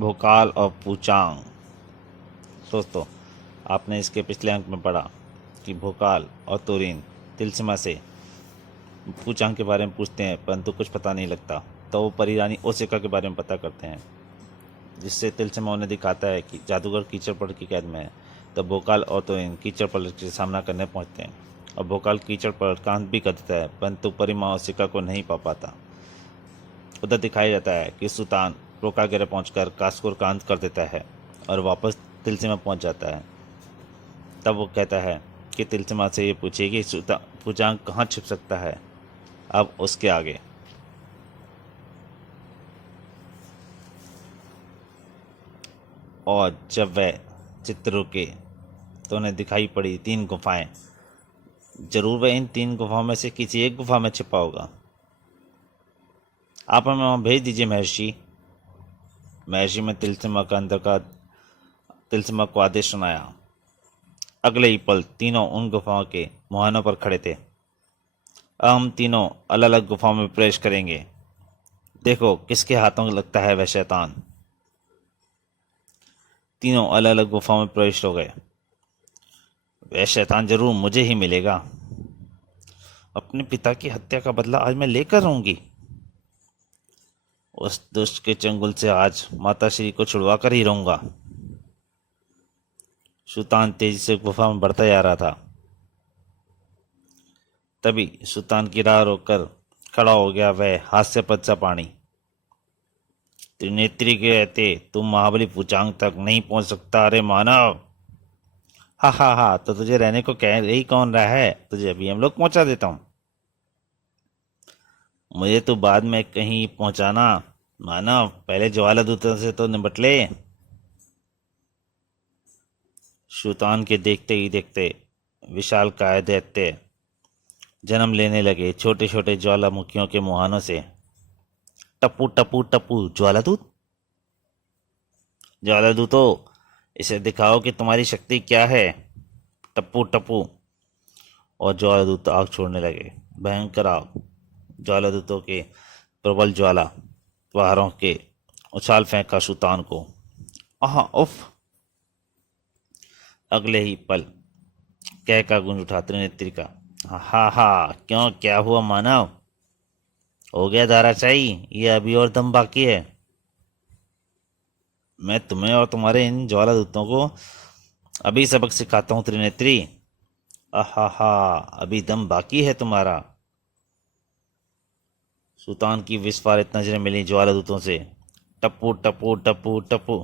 भोकाल और पूचांग। दोस्तों, आपने इसके पिछले अंक में पढ़ा कि भोकाल और तुरीन तिलस्मा से पूचांग के बारे में पूछते हैं, परंतु कुछ पता नहीं लगता। तो वो परी रानी ओसिका के बारे में पता करते हैं, जिससे तिलस्मा उन्हें दिखाता है कि जादूगर कीचड़ पलट की कैद में है। तब भोकाल और तुरीन कीचड़ पलट से सामना करने पहुंचते हैं और भोकाल कीचड़ पलट का अंत भी कर देता है, परंतु परी माँ ओसिका को नहीं पा पाता। उधर दिखाया जाता है कि सुल्तान रोकागेरा पहुंचकर कास्कोर का अंत कर देता है और वापस तिलस्मा पहुंच जाता है। तब वो कहता है कि तिलस्मा से ये पूछिए कि पूचांग कहाँ छिप सकता है। अब उसके आगे और जब वह चित्र रुके तो उन्हें दिखाई पड़ी 3 गुफाएं। जरूर वह इन 3 गुफाओं में से किसी एक गुफा में छिपा होगा। आप हमें वहाँ भेज दीजिए महर्षि। महर्षि में तिलस्मा को आदेश सुनाया। अगले ही पल तीनों उन गुफाओं के मुहानों पर खड़े थे। अब हम तीनों अलग अलग गुफाओं में प्रवेश करेंगे। देखो किसके हाथों लगता है वह शैतान। तीनों अलग अलग गुफाओं में प्रवेश हो गए। वह शैतान जरूर मुझे ही मिलेगा। अपने पिता की हत्या का बदला आज मैं लेकर रहूंगी। उस दुष्ट के चंगुल से आज माता श्री को छुड़वा कर ही रहूंगा। सुल्तान तेजी से गुफा में बढ़ता जा रहा था। तभी सुल्तान की राह रोककर खड़ा हो गया वह हास्यपद सा प्राणी। त्रिनेत्री के रहते तुम महाबली पूचांग तक नहीं पहुंच सकता। अरे मानव, हा हा हा, तो तुझे रहने को कह रही कौन रहा है? तुझे अभी हम लोग पहुंचा देता हूं। मुझे तो बाद में कहीं पहुंचाना। मानव, पहले ज्वाला दूतों से तो निपट ले। सुल्तान के देखते ही देखते विशालकाय दैत्य जन्म लेने लगे छोटे छोटे ज्वालामुखियों के मुहानों से। टप्पू टप्पू टप्पू ज्वालादूत, ज्वालादूतो, इसे दिखाओ कि तुम्हारी शक्ति क्या है। टप्पू टप्पू और ज्वालादूत आग छोड़ने लगे। भयंकर आग ज्वालादूतों के प्रबल ज्वाला प्रहारों के उछाल फेंका सुल्तान को। आहा उफ। अगले ही पल कह का गूंज उठा त्रिनेत्री का। हा हा, क्यों, क्या हुआ मानव? हो गया धाराशाही? ये अभी और दम बाकी है। मैं तुम्हें और तुम्हारे इन ज्वालादूतों को अभी सबक सिखाता हूँ त्रिनेत्री। आहा हा, अभी दम बाकी है तुम्हारा। सुल्तान की विस्फारित नजरें मिली ज्वालादूतों से। टप्पू टप्पू टप्पू टप्पू।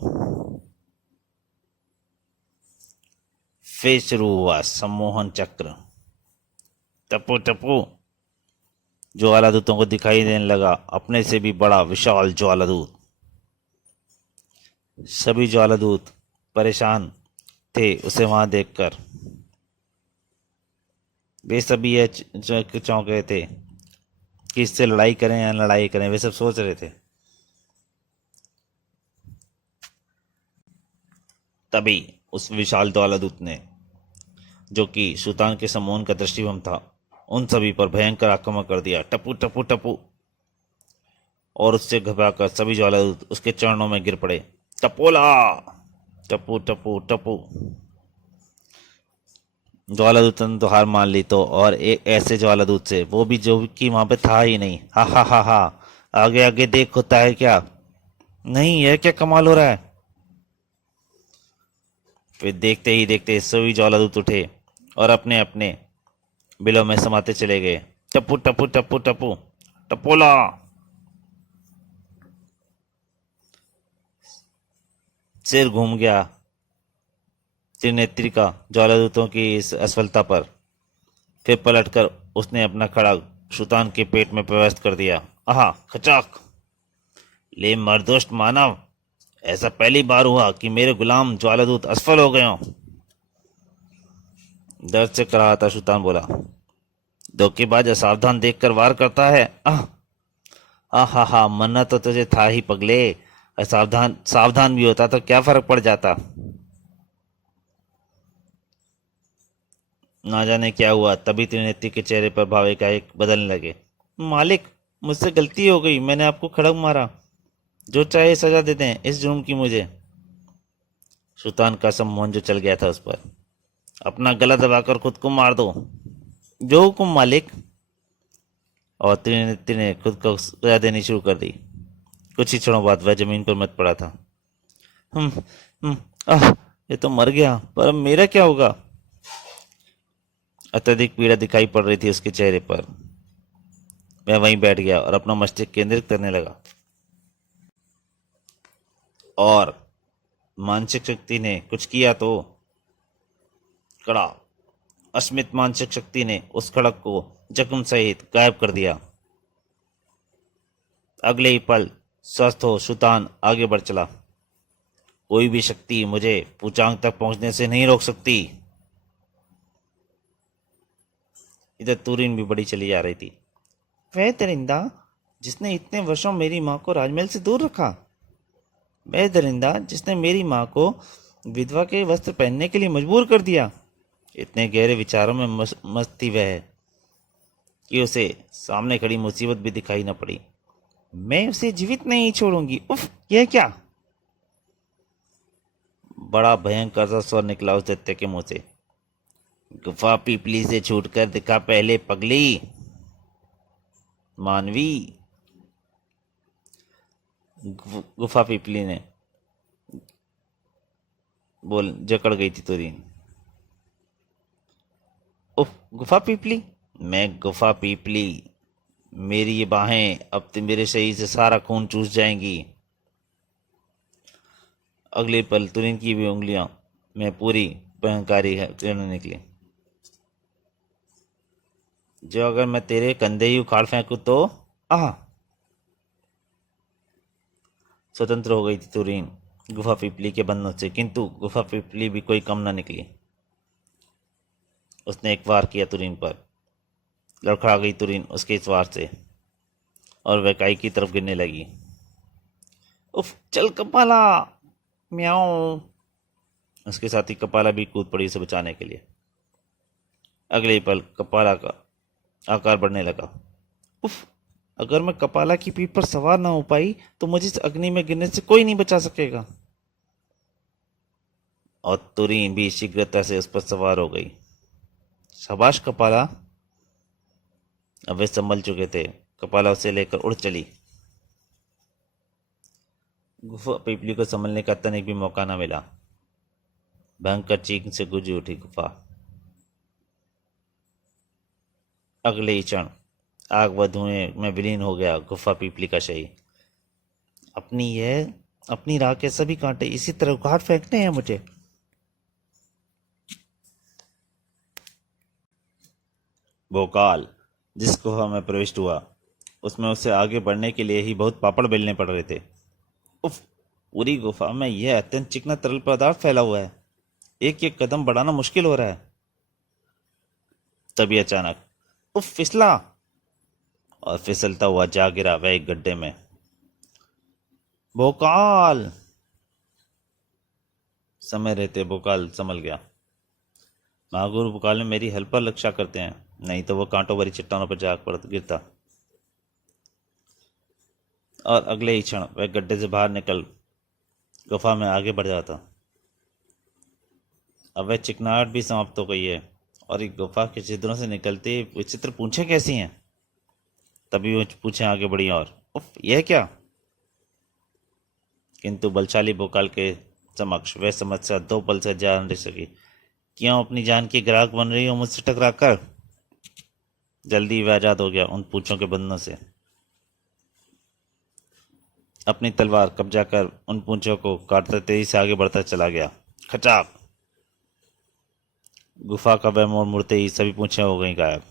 फिर शुरू हुआ सम्मोहन चक्र। टप्पू टप्पू ज्वालादूतों को दिखाई देने लगा अपने से भी बड़ा विशाल ज्वालादूत। सभी ज्वालादूत परेशान थे उसे वहां देखकर। वे सभी यह चौंक गए थे कि इससे लड़ाई करें या लड़ाई करें। वे सब सोच रहे थे। तभी उस विशाल ज्वालादूत ने, जो कि सुल्तान के सम्मोहन का दृष्टिभंग था, उन सभी पर भयंकर आक्रमण कर दिया। टप्पू टप्पू टप्पू। और उससे घबराकर सभी ज्वालादूत उसके चरणों में गिर पड़े। टपोला। टप्पू टप्पू टप्पू। ज्वालादूत ने तो हार मान ली, तो और एक ऐसे ज्वालादूत से, वो भी जो कि वहां पे था ही नहीं। हा हा हा हा, आगे आगे देख होता है क्या? नहीं, यह क्या कमाल हो रहा है? फिर देखते ही देखते सभी ज्वालादूत उठे और अपने अपने बिलों में समाते चले गए। टप्पू टप्पू टप्पू टप्पू। टपोला। सिर घूम गया त्रिनेत्री का ज्वालादूतों की इस असफलता पर। फिर पलटकर उसने अपना खड़ग सुल्तान के पेट में प्रवेश कर दिया। आहा, खचाक। ले मर्दोष्ट मानव, ऐसा पहली बार हुआ कि मेरे गुलाम ज्वालादूत असफल हो गए हों। दर्द से कराहता सुल्तान बोला। धोखेबाज असावधान देखकर वार करता है। हा हा, मरना तो तुझे था ही पगले। असावधान सावधान भी होता तो क्या फर्क पड़ जाता। ना जाने क्या हुआ, तभी त्रिनेत्री के चेहरे पर भाव एकाएक बदलने लगे। मालिक, मुझसे गलती हो गई, मैंने आपको खड़ग मारा। जो चाहे सजा देते हैं इस जुर्म की मुझे। सुल्तान कासम मोहन जो चल गया था उस पर, अपना गला दबाकर खुद को मार दो, जो हुकुम मालिक। और त्रिनेत्री ने खुद को सजा देनी शुरू कर दी। कुछ ही क्षणों बाद वह जमीन पर मत पड़ा था। हम हम आह, ये तो मर गया, पर अब मेरा क्या होगा? अत्यधिक पीड़ा दिखाई पड़ रही थी उसके चेहरे पर। वह वहीं बैठ गया और अपना मस्तिष्क केंद्रित करने लगा। और मानसिक शक्ति ने कुछ किया तो कड़ा, अस्मित मानसिक शक्ति ने उस खड़क को जख्म सहित गायब कर दिया। अगले ही पल स्वस्थ हो सुल्तान आगे बढ़ चला। कोई भी शक्ति मुझे पूचांग तक पहुंचने से नहीं रोक सकती। इधर तुरीन भी बड़ी चली जा रही थी। वह दरिंदा जिसने इतने वर्षों मेरी माँ को राजमहल से दूर रखा, वह दरिंदा जिसने मेरी माँ को विधवा के वस्त्र पहनने के लिए मजबूर कर दिया। इतने गहरे विचारों में मस्त थी वह कि उसे सामने खड़ी मुसीबत भी दिखाई न पड़ी। मैं उसे जीवित नहीं छोड़ूंगी। उफ, यह क्या? बड़ा भयंकर सा स्वर निकला उस दैत्य के मुंह से। गुफा पीपली से छूटकर दिखा पहले पगली मानवी। गुफा पीपली ने बोल जकड़ गई थी तुरीन। उफ, गुफा पीपली? मैं गुफा पीपली। मेरी ये बाहें अब तो मेरे शरीर से सारा खून चूस जाएंगी। अगले पल तुरीन की भी उंगलियां में पूरी भयंकारी किरण निकली। जो अगर मैं तेरे कंधे ही उखाड़ फेंकू तो? आह! स्वतंत्र हो गई थी तुरीन गुफा पीपली के बंधनों से, किंतु गुफा पीपली भी कोई कम न निकली। उसने एक वार किया तुरीन पर। लड़खड़ा गई तुरीन उसके इस वार से और वह काई की तरफ गिरने लगी। उफ, चल कपाला! म्याऊं! उसके साथ ही कपाला भी कूद पड़ी उसे बचाने के लिए। अगले ही पल कपाला का आकार बढ़ने लगा। उफ, अगर मैं कपाला की पीठ पर सवार ना हो पाई तो मुझे इस अग्नि में गिरने से कोई नहीं बचा सकेगा। और तुरीन भी शीघ्रता से उस पर सवार हो गई। शाबाश कपाला! अब वे संभल चुके थे। कपाला उसे लेकर उड़ चली। गुफा पीपली को संभलने का तनिक भी मौका न मिला। भयंकर चीख से गूंज उठी गुफा। अगले ही क्षण आग व धुएं में विलीन हो गया गुफा पीपली का शरीर। अपनी राह के सभी कांटे इसी तरह उखाड़ फेंकने हैं मुझे। भोकाल जिस गुफा में प्रविष्ट हुआ उसमें उसे आगे बढ़ने के लिए ही बहुत पापड़ बेलने पड़ रहे थे। उफ, पूरी गुफा में यह अत्यंत चिकना तरल पदार्थ फैला हुआ है। एक एक कदम बढ़ाना मुश्किल हो रहा है। तभी अचानक उफ, फिसला! और फिसलता हुआ जा गिरा वह एक गड्ढे में। भोकाल! समय रहते भोकाल संभल गया। महागुरु भोकाल में मेरी हेल्पर रक्षा करते हैं, नहीं तो वो कांटों भरी चट्टानों पर जाग पड़ गिरता। और अगले ही क्षण वह गड्ढे से बाहर निकल गुफा में आगे बढ़ जाता। अब वह चिकनाहट भी समाप्त हो गई है और एक गुफा के छिद्रों से निकलती विचित्र पूंछें कैसी हैं। तभी वो पूंछें आगे बढ़ी और उफ, यह क्या? किंतु बलशाली भोकाल के समक्ष वह समस्या दो पल से जा नहीं सकी। क्यों अपनी जान की ग्राहक बन रही हो मुझसे टकरा कर? जल्दी वह आजाद हो गया उन पूंछों के बंधनों से। अपनी तलवार कब्जा कर उन पूंछों को काटता तेजी से आगे बढ़ता चला गया। खचाक! गुफा का वह मोड़ मुड़ते ही सभी पूंछें हो गई गायब।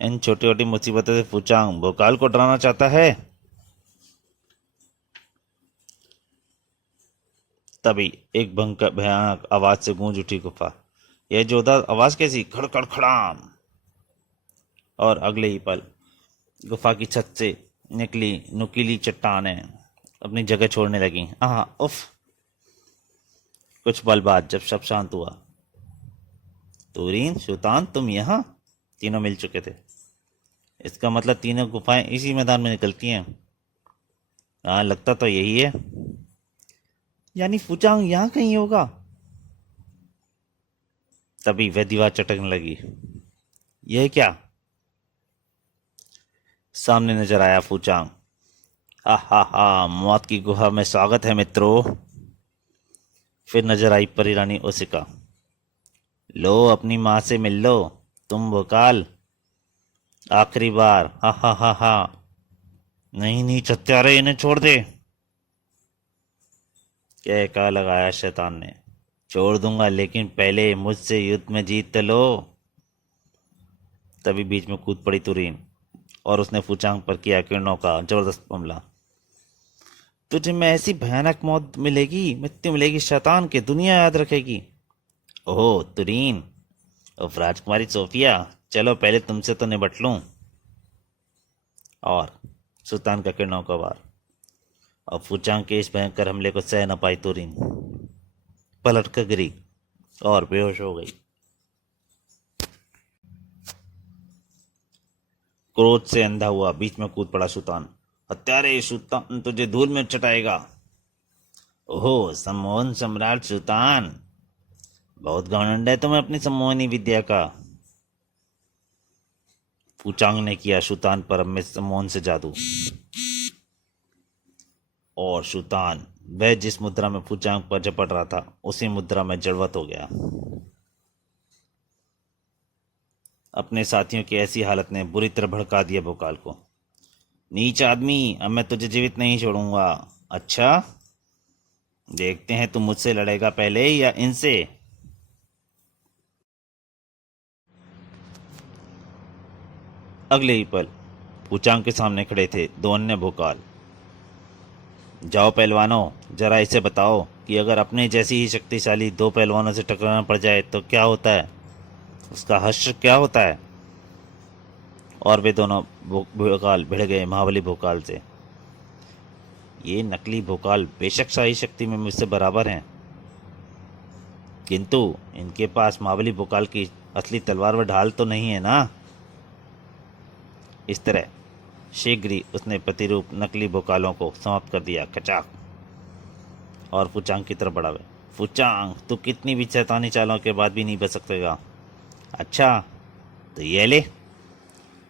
इन छोटी छोटी मुसीबतों से फूचांग भोकाल को डराना चाहता है। तभी एक भयानक आवाज से गूंज उठी गुफा। यह जोरदार आवाज कैसी? खड़खड़ खड़ाम! और अगले ही पल गुफा की छत से निकली नुकीली चट्टानें अपनी जगह छोड़ने लगी। आह, उफ! कुछ पल बाद जब सब शांत हुआ, तुरीन, सुल्तान, तुम यहाँ? तीनों मिल चुके थे। इसका मतलब तीनों गुफाएं इसी मैदान में निकलती हैं। हाँ, लगता तो यही है। यानी फुचांग यहाँ कहीं होगा। तभी वह दीवार चटकने लगी। यह क्या? सामने नजर आया फुचांग। हा हा हा, मौत की गुहा में स्वागत है मित्रों। फिर नजर आई परी रानी ओसिका। लो अपनी माँ से मिल लो, तुम भोकाल। आखिरी बार, हा हा हा हा। नहीं नहीं चत्यारे, इन्हें छोड़ दे। क्या कहा लगाया शैतान ने। छोड़ दूंगा, लेकिन पहले मुझसे युद्ध में जीत तो लो। तभी बीच में कूद पड़ी तुरीन और उसने फुचांग पर किया किरणों का जबरदस्त हमला। तुझे मैं ऐसी भयानक मौत मिलेगी, मृत्यु मिलेगी शैतान के, दुनिया याद रखेगी। ओह तुरीन, उफ राजकुमारी सोफिया, चलो पहले तुमसे तो निपट लूं। और सुल्तान का किरणों का वार। और फुचांग के इस भयंकर हमले को सह न पाई तुरीन पलट कर गिरी और बेहोश हो गई। क्रोध से अंधा हुआ बीच में कूद पड़ा सुल्तान। हत्यारे, सुल्तान तुझे धूल में चटाएगा। ओहो सम्मोहन सम्राट सुल्तान, बहुत घमंड है तुम्हें अपनी सम्मोहनी विद्या का। फुचांग ने किया सुल्तान पर अपने सम्मोहन से जादू। और सुल्तान वह जिस मुद्रा में फुचांग पर झपट रहा था उसी मुद्रा में जड़वत हो गया। अपने साथियों की ऐसी हालत ने बुरी तरह भड़का दिया भोकाल को। नीच आदमी, अब मैं तुझे जीवित नहीं छोड़ूंगा। अच्छा, देखते हैं तू मुझसे लड़ेगा पहले या इनसे। अगले ही पल फुचांग के सामने खड़े थे दो अन्य भोकाल। जाओ पहलवानों, जरा इसे बताओ कि अगर अपने जैसी ही शक्तिशाली दो पहलवानों से टकराना पड़ जाए तो क्या होता है, उसका हश्र क्या होता है। और वे दोनों भोकाल भिड़ गए महाबली भोकाल से। ये नकली भोकाल बेशक शाही शक्ति में मुझसे बराबर हैं, किंतु इनके पास महाबली भोकाल की असली तलवार व ढाल तो नहीं है ना। इस तरह शीघ्र ही उसने प्रतिरूप नकली भोकालों को समाप्त कर दिया। खचाक। और फुचांग की तरफ बढ़ावे। फुचांग, तू कितनी भी शैतानी चालों के बाद भी नहीं बच सकेगा। अच्छा, तो ये ले।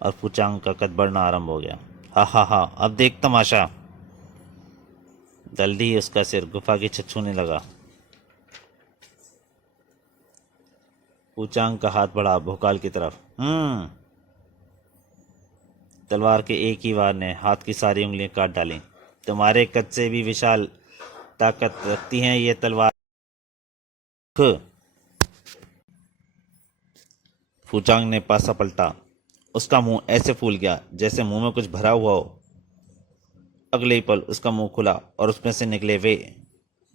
और फुचांग का कद बढ़ना आरंभ हो गया। हा हा हा, अब देख तमाशा। जल्दी ही उसका सिर गुफा की छत छूने लगा। फुचांग का हाथ बढ़ा भोकाल की तरफ। तलवार के एक ही वार ने हाथ की सारी उंगलियां काट डाली। तुम्हारे कद से भी विशाल ताकत रखती है ये तलवार। फुचांग ने पासा पलटा। उसका मुंह ऐसे फूल गया जैसे मुंह में कुछ भरा हुआ हो। अगले ही पल उसका मुंह खुला और उसमें से निकले वे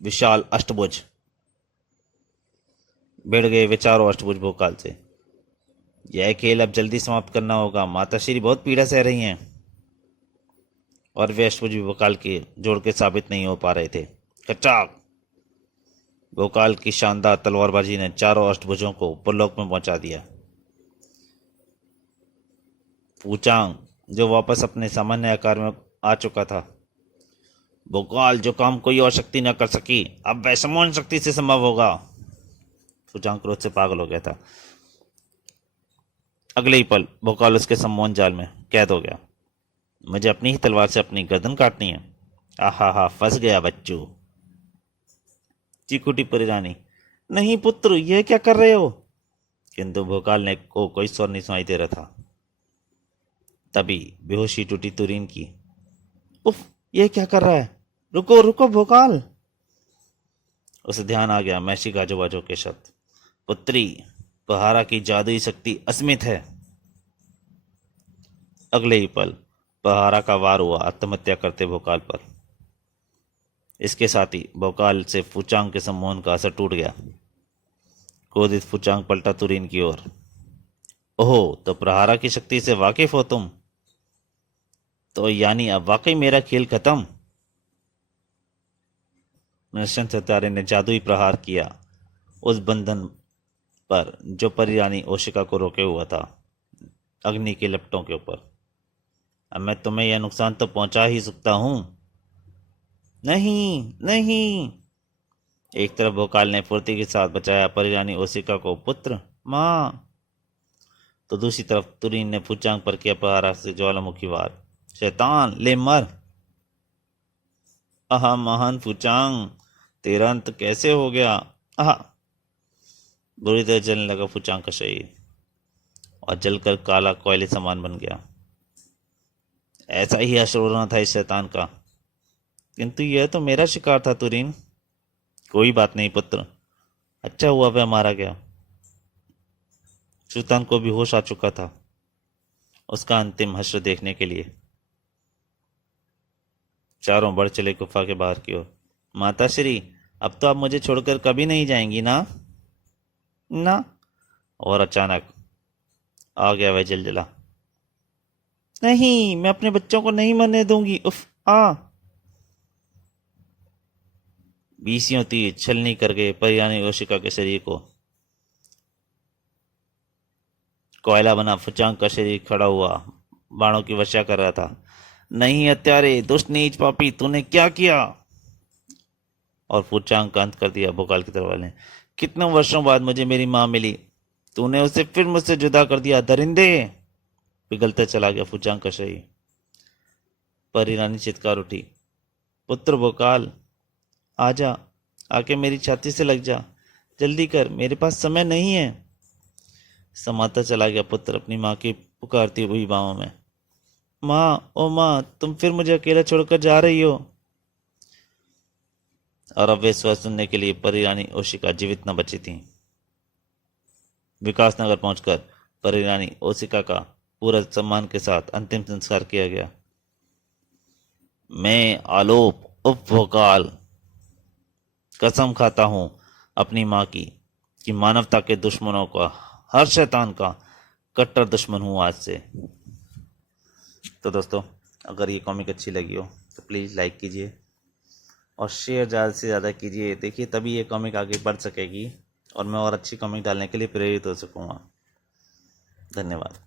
विशाल अष्टभुज। भिड़ गए वे चारों अष्टभुज भोकाल से। यह खेल अब जल्दी समाप्त करना होगा, माताश्री बहुत पीड़ा सह रही हैं। और वे अष्टभुज भी भोकाल के जोड़ के साबित नहीं हो पा रहे थे। कचाक। भोकाल की शानदार तलवारबाजी ने चारों अष्टभुजों को परलोक में पहुंचा दिया। फुचांग, जो वापस अपने सामान्य आकार में आ चुका था। भोकाल, जो काम कोई और शक्ति न कर सकी, अब वह समान शक्ति से संभव होगा। फुचांग क्रोध से पागल हो गया था। अगले ही पल भोकाल उसके सम्मोहन जाल में कैद हो गया। मुझे अपनी ही तलवार से अपनी गर्दन काटनी है। आहा हा, फंस गया बच्चू। चीकुटी परी रानी। नहीं पुत्र, यह क्या कर रहे हो। किंतु भोकाल ने को कोई स्वर नहीं सुनाई दे रहा था। तभी बेहोशी टूटी तुरीन की। उफ, यह क्या कर रहा है। रुको रुको भोकाल। उसे ध्यान आ गया मैशी गाजो बाजो के शब्द। पुत्री, पहारा की जादुई शक्ति अस्मित है। अगले ही पल पहारा का वार हुआ आत्महत्या करते भोकाल पर। इसके साथ ही भोकाल से फुचांग के सम्मोहन का असर टूट गया। क्रोधित फुचांग पलटा तुरीन की ओर। ओहो, तो प्रहारा की शक्ति से वाकिफ हो तुम। तो यानी अब वाकई मेरा खेल खत्म। निश्चंत सितारे ने जादुई प्रहार किया उस बंधन पर जो परी रानी ओशिका को रोके हुआ था, अग्नि के लपटों के ऊपर। अब मैं तुम्हें यह नुकसान तो पहुंचा ही सकता हूं। नहीं नहीं। एक तरफ भोकाल ने फुर्ती के साथ बचाया परिरानी ओसिका को, पुत्र, माँ। तो दूसरी तरफ तुरीन ने फुचांग पर किया प्रहार से ज्वालामुखी वार। शैतान, ले मर। आहा महान फुचांग, तेरा अंत कैसे हो गया। आहा। बुरी तरह जलने लगा फुचांग का शरीर और जलकर काला कोयले समान बन गया। ऐसा ही असर होना था इस शैतान का, किंतु यह तो मेरा शिकार था तुरीन। कोई बात नहीं पुत्र, अच्छा हुआ वह मारा गया। सुल्तान को भी होश आ चुका था उसका अंतिम हश्र देखने के लिए। चारों बढ़ चले गुफा के बाहर की ओर। माता श्री, अब तो आप मुझे छोड़कर कभी नहीं जाएंगी ना। ना। और अचानक आ गया वह जलजला। नहीं, मैं अपने बच्चों को नहीं मरने दूंगी। उफ आ। बीसियों तीर छलनी कर गए परियानी ओशिका के शरीर को। कोयला बना फुचांग का शरीर खड़ा हुआ बाणों की वर्षा कर रहा था। नहीं हत्यारे, दुष्ट नीच पापी, तूने क्या किया। और फुचांग का अंत कर दिया भोकाल की तरफ ने। कितने वर्षों बाद मुझे मेरी माँ मिली, तूने उसे फिर मुझसे जुदा कर दिया, दरिंदे। पिघलता चला गया फुचांग का शरीर। परी रानी चित्कार उठी, पुत्र भोकाल, आजा, आके मेरी छाती से लग जा, जल्दी कर, मेरे पास समय नहीं है। समाता चला गया पुत्र अपनी माँ की पुकारती हुई बाहों में। माँ, ओ माँ, तुम फिर मुझे अकेला छोड़कर जा रही हो। और अब वे स्वर सुनने के लिए परी रानी ओशिका जीवित न बची थी। विकासनगर पहुंचकर परी रानी ओशिका का पूरा सम्मान के साथ अंतिम संस्कार किया गया। मैं आलोप उपभोकाल कसम खाता हूं अपनी मां की कि मानवता के दुश्मनों का, हर शैतान का कट्टर दुश्मन हूं आज से। तो दोस्तों, अगर ये कॉमिक अच्छी लगी हो तो प्लीज़ लाइक कीजिए और शेयर ज़्यादा से ज़्यादा कीजिए। देखिए, तभी ये कॉमिक आगे बढ़ सकेगी और मैं और अच्छी कॉमिक डालने के लिए प्रेरित हो सकूँगा। धन्यवाद।